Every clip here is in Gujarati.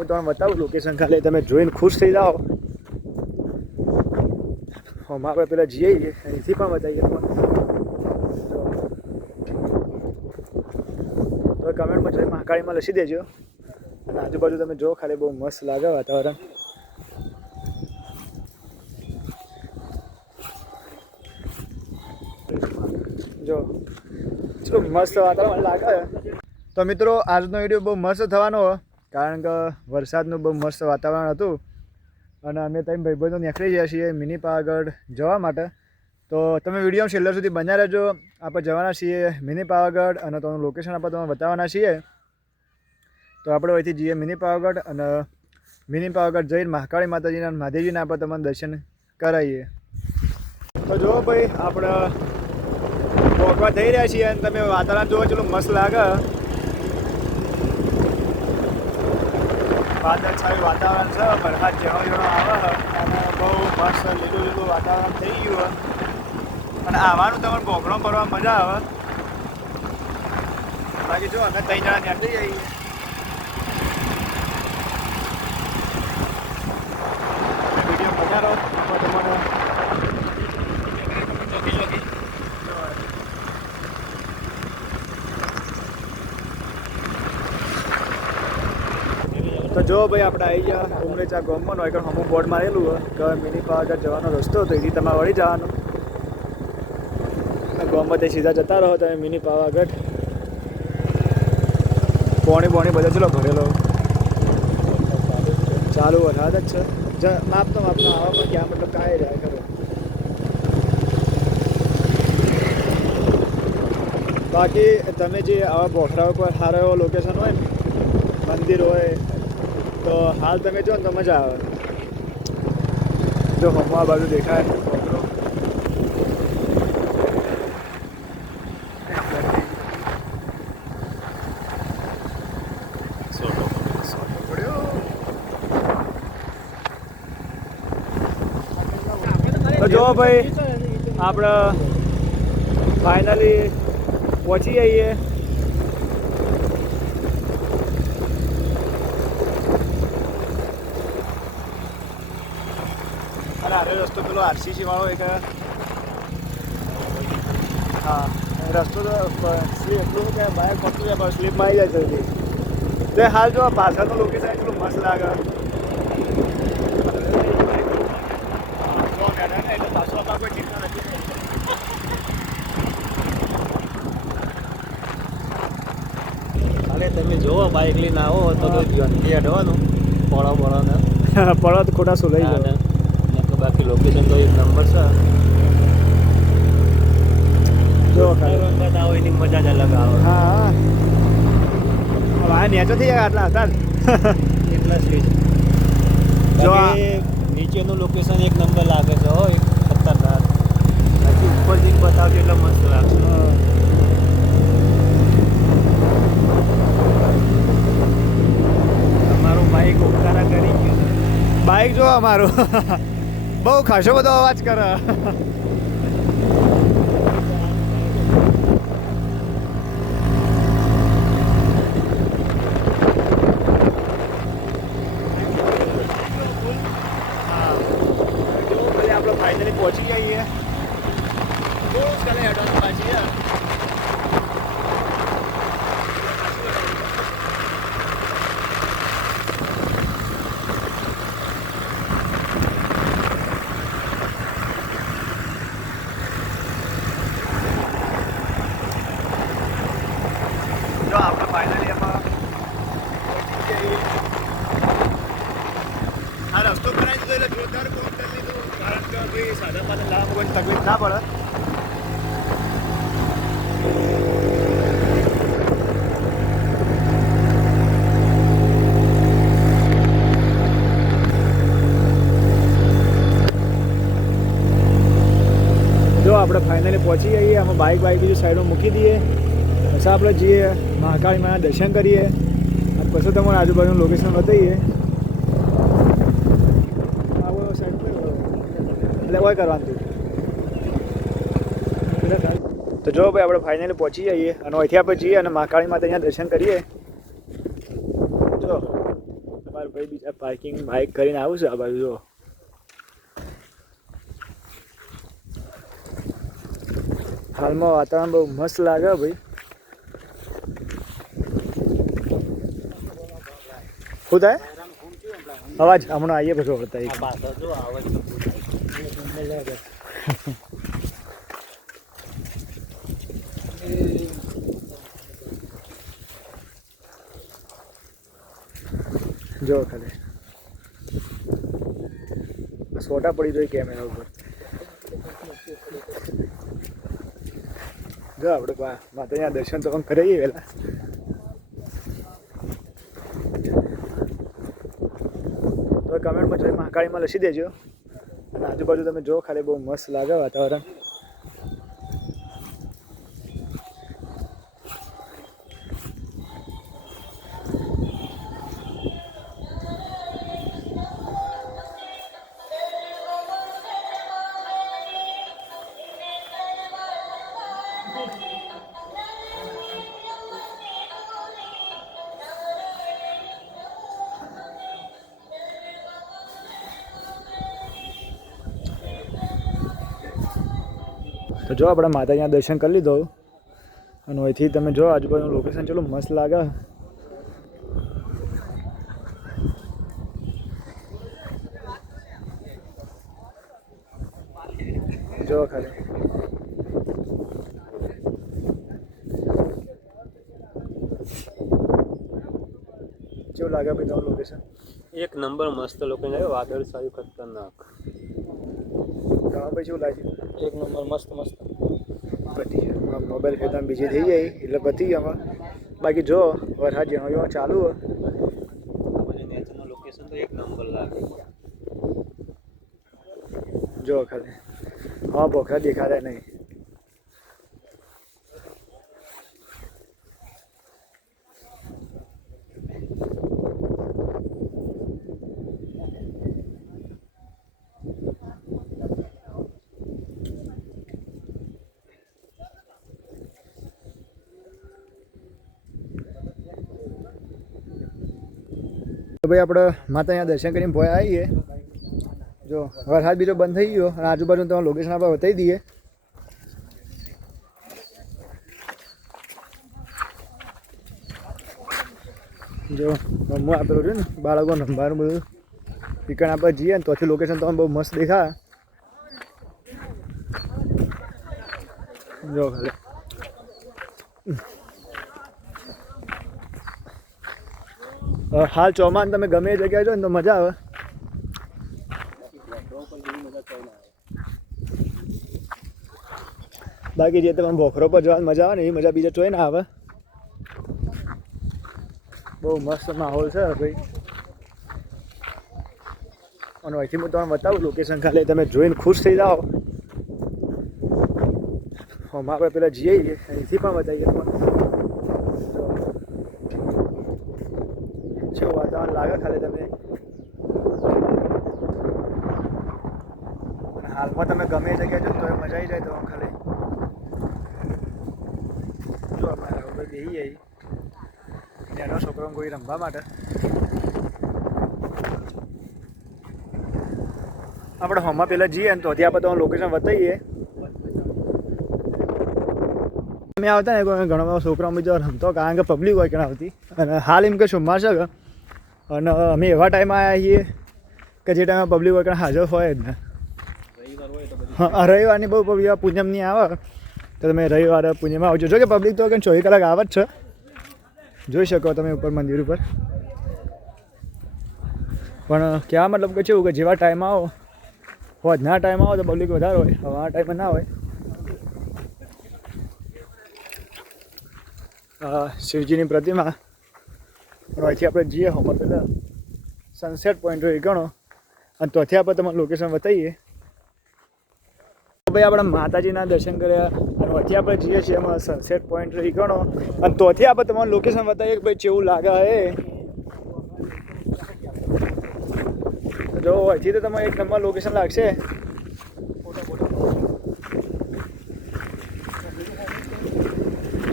હું તમને બતાવું લોકેશન, ખાલી તમે જોઈને ખુશ થઈ જાઓ. હમ આપણે પેલા જઈએ અહીંથી પણ બતાવીએ તમને. તો કમેન્ટમાં જોઈ મહાકાળીમાં લખી દેજો. અને આજુબાજુ તમે જો, ખાલી બહુ મસ્ત લાગે વાતાવરણ. જો એટલું મસ્ત વાતાવરણ લાગે. તો મિત્રો આજનો વિડીયો બહુ મસ્ત થવાનો, કારણ કે વરસાદનું બહુ મસ્ત વાતાવરણ હતું અને અમે ત્રણ ભાઈબંધો નીકળી ગયા છીએ મિની પાવાગઢ જવા માટે. તો તમે વિડીયો છેલ્લા સુધી બન્યા રહેજો. આપણે જવાના છીએ મિની પાવાગઢ અને તેનું લોકેશન આપણે તમને બતાવવાના છીએ. તો આપણે અહીંથી જઈએ મિની પાવાગઢ અને મિની પાવાગઢ જઈને મહાકાળી માતાજીના મહાદેવજીના આપણે તમને દર્શન કરાવીએ. તો જો ભાઈ આપણે પહોંચવા થઈ રહ્યા છીએ અને તમે વાતાવરણ જોવો એટલું મસ્ત લાગે. વાદળછાયું વાતાવરણ છે, વરસાદ જેવો જેવો આવે અને બહુ મસ્ત લીલું લીલું વાતાવરણ થઈ ગયું. અને આવવાનું તમને ગોગળો ભરવા મજા આવે. બાકી જો અમે 3 જણા નીકળી જઈએ. વિડીયો બનાવો તમને. તો જો ભાઈ આપણે આવી ગયા ઉમરેચા ગામમાં. નો એકણ હમું બોર્ડ મારેલું હોય કે મિની પાવાગઢ જવાનો રસ્તો, તો એથી તમારે વળી જવાનું. ગામમાં તે સીધા જતા રહો તમે મિની પાવાગઢ. પોણી બધો ચલો ભરેલો ચાલુ વરસાદ જ છે. માપતો આવા પણ ક્યાં મતલબ કાંઈ રહ્યા ખરો. બાકી તમે જે આવા બોખરા ઉપર સારો એવો લોકેશન હોય ને, મંદિર હોય, તો હાલ તમે જો ને તો મજા આવે. જો હમવા બાજુ દેખાય બોખરો. તો જો ભાઈ આપણે ફાઇનલી પહોંચી જઈએ. અને આરે રસ્તો પેલો આરસીસી વાળો એક, હા રસ્તો તો સ્લીપ એટલું કે બાઇક પકડી જાય પણ સ્લીપમાં આવી જાય જલ્દી. તો હાલ જો પાછળનું લોકેશન એટલું મસ્ત લાગે. એટલે પાછળ કોઈ ચિંતા નથી. તમે જોવો બાઇક લઈને આવો તો ધ્યાનથી અડવાનું. પડો તો ખોટા શું લઈ જાય. બાકી લોકેશન તો એક નંબર છે. જો વખત આવો એની મજા જ અલગ આવે. હા હવે નેચો થઈ જાય આટલા હતા એટલા સ્વીચ. જો નીચેનું લોકેશન એક નંબર લાગે છે. હો એક ખતરનાક. બાકી ઉપરથી બતાવજો એટલે મસ્ત લાગશે. તમારું બાઇક ઉપકારા કરી ગયું છે. બાઇક જો અમારું બહુ ખાસો બધો અવાજ કરે. આપણે ફાઇનલી પહોંચી જઈએ. બહુ ચાલે એડવાન્સ પાછી. જો આપણે ફાઇનલી એમાં આ રસ્તો બનાવી દીધો એટલે જોરદાર કોમ કરી દીધું. કારણ કે ભાઈ સાધન પાછળ લાવવામાં કોઈ તકલીફ ના પડે. જો આપણે ફાઇનલી પહોંચી જઈએ. આમાં બાઇક બીજું સાઈડમાં મૂકી દઈએ. પછી આપણે જઈએ મહાકાળી માના દર્શન કરીએ અને પછી તમારે આજુબાજુનું લોકેશન બતાવીએ. એટલે કોઈ કરવાનું. તો જો ભાઈ આપણે ફાઇનલી પહોંચી જઈએ અને અહીંથી આપણે જઈએ અને મહાકાળી માતા અહીંયા દર્શન કરીએ. જો તમારું ભાઈ બીજા પાર્કિંગ બાઇક કરીને આવું છે આ બાજુ જો. હાલમાં વાતાવરણ બહુ મસ્ત લાગે ભાઈ. શું થાય અવાજ હમણાં આવીએ પછી વળતા આ પાછળ જો આવે છે. જો ખાલી સોટા પડી જોઈ કેમેરા ઉપર. જો આપણે માતાજીના દર્શન તો પણ કરીએ વહેલા. તો કમેન્ટમાં જોઈ મહાકાળીમાં લખી દેજો. અને આજુબાજુ તમે જો ખાલી બહુ મસ્ત લાગે વાતાવરણ. તો જો આપણે માતાજીના દર્શન કરી લીધો અને અહીંથી તમે જો આજુબાજુનું લોકેશન ચલો મસ્ત લાગે. જો ખાલી કેવું લાગે ભાઈ તમારું લોકેશન? એક નંબર મસ્ત લોકેશન આવ્યો, વાદળ સારું ખતરનાક. તમારા ભાઈ કેવું લાગે? એક નંબર મસ્ત મસ્ત. પતી ગયું મોબાઈલ ખેતા બીજી થઈ જાય એટલે પતી ગયું. બાકી જો વરસાદ જેનો ચાલુ હોય નેચરનું લોકેશન તો એક નંબર લાગે. જો ખાલી હા ભોખરા દેખાતા નહીં. તો ભાઈ આપણે માતાના દર્શન કરીને ભોય આવીએ. જો વરસાદ બીજો બંધ થઈ ગયો અને આજુબાજુ તમારું લોકેશન આપણે બતાવી દઈએ. જો રમવું આપેલું છે ને બાળકો રમવાનું બધું ટીકણ આપણે જઈએ ને તોથી લોકેશન તમને બહુ મસ્ત દેખાય. જો ખાલી હાલ ચોમાન તમે ગમે એ જગ્યાએ જો ને તો મજા આવે. બાકી જે તમે ભોખરો પર જવાની મજા આવે ને એ મજા બીજા ચોય ના આવે. બહુ મસ્ત માહોલ છે ભાઈ. અને અહીંથી હું તમને બતાવું લોકેશન ખાલી તમે જોઈને ખુશ થઈ જાઓ. હમ આપણે પેલા જઈએ અહીંથી પણ બતાવીએ તમને. જો વાતાવરણ લાગે ખાલી તમે. અને હાલમાં તમે ગમે એ જગ્યાએ જો તો મજા આવી જાય તો ખાલી. જો અમારા હવે બેસી જાય એનો છોકરો કોઈ રમવા માટે. આપણે હોમાં પહેલાં જઈએ ને તો ત્યાં આપણે તમારું લોકેશન બતાવીએ. અમે આવતા ને કોઈ ઘણા બધા છોકરાઓ બીજો રમતો કારણ કે પબ્લિક હોય કે આવતી. અને હાલ એમ કે સોમવાર છે અને અમે એવા ટાઈમમાં આવ્યા છીએ કે જે ટાઈમે પબ્લિક હોય કે હાજર હોય જ ને. હા રવિવારની બહુ પબ્લિક પૂનમની આવે તો તમે રવિવારે પૂનમમાં આવજો. જો કે પબ્લિક તો 24 કલાક આવે જ છે. જોઈ શકો તમે ઉપર મંદિર ઉપર. પણ કહેવા મતલબ કે કેવું કે જેવા ટાઈમ આવો હોજના ટાઈમ આવો તો પબ્લિક વધારે હોય, હવાના ટાઈમે ના હોય. શિવજીની પ્રતિમા. અહીંથી આપણે જઈએ હોમર પહેલાં સનસેટ પોઈન્ટ હોય ગણો અને ત્યાંથી આપણે તમારું લોકેશન બતાવીએ. ભાઈ આપણે માતાજીના દર્શન કર્યા અને ત્યાંથી આપણે જઈએ છીએ એમાં સનસેટ પોઈન્ટ રહી ગણો અને ત્યાંથી આપણે તમારું લોકેશન બતાવીએ કે ભાઈ કેવું લાગે એ. જો અહીંથી તો તમારે એક નંબર લોકેશન લાગશે.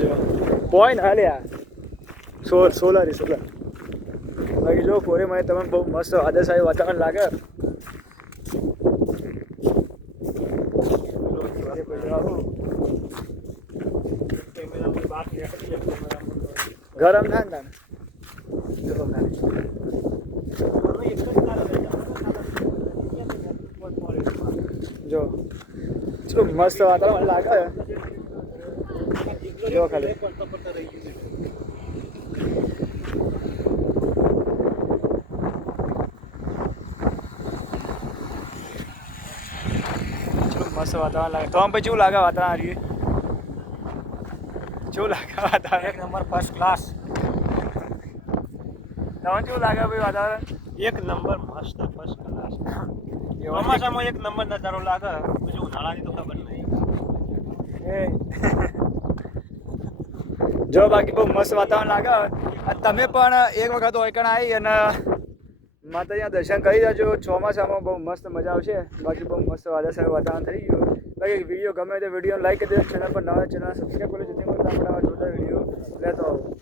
જો પોઈન્ટ હાલે આ સોલર બાકી જો કોરેમાં તમને બહુ મસ્ત વાદળછાયું વાતાવરણ લાગે. ગરમ થાય ને તાને. ચલો ખાલી જો એટલું મસ્ત વાતાવરણ લાગે. જો ખાલી મસ્ત વાતાવરણ લાગે. તો આમ પછી કેવું લાગે વાતાવરણ? આ રીતે કેવું લાગે વાતાવરણ? એક નંબર ફર્સ્ટ ક્લાસ. તમને કેવું લાગે ભાઈ વાતાવરણ? એક નંબર મસ્ત ફર્સ્ટ ક્લાસ. ચોમાસામાં એક નંબર નજારો લાગે, પછી ઉનાળાની તો ખબર નહીં. જો બાકી બહુ મસ્ત વાતાવરણ લાગે. તમે પણ એક વખત ઓયકણ આવી અને માતાજીના દર્શન કરી જજો. ચોમાસામાં બહુ મસ્ત મજા આવશે. બાકી બહુ મસ્ત વાદળછાયું વાતાવરણ થઈ ગયું. બાકી વિડીયો ગમે તો વિડીયો લાઈક કરી દેજો. ચેનલ પર નવા ચેનલ સબસ્ક્રાઈબ કરો જેથી મને જોતા વિડીયો લેતો આવો.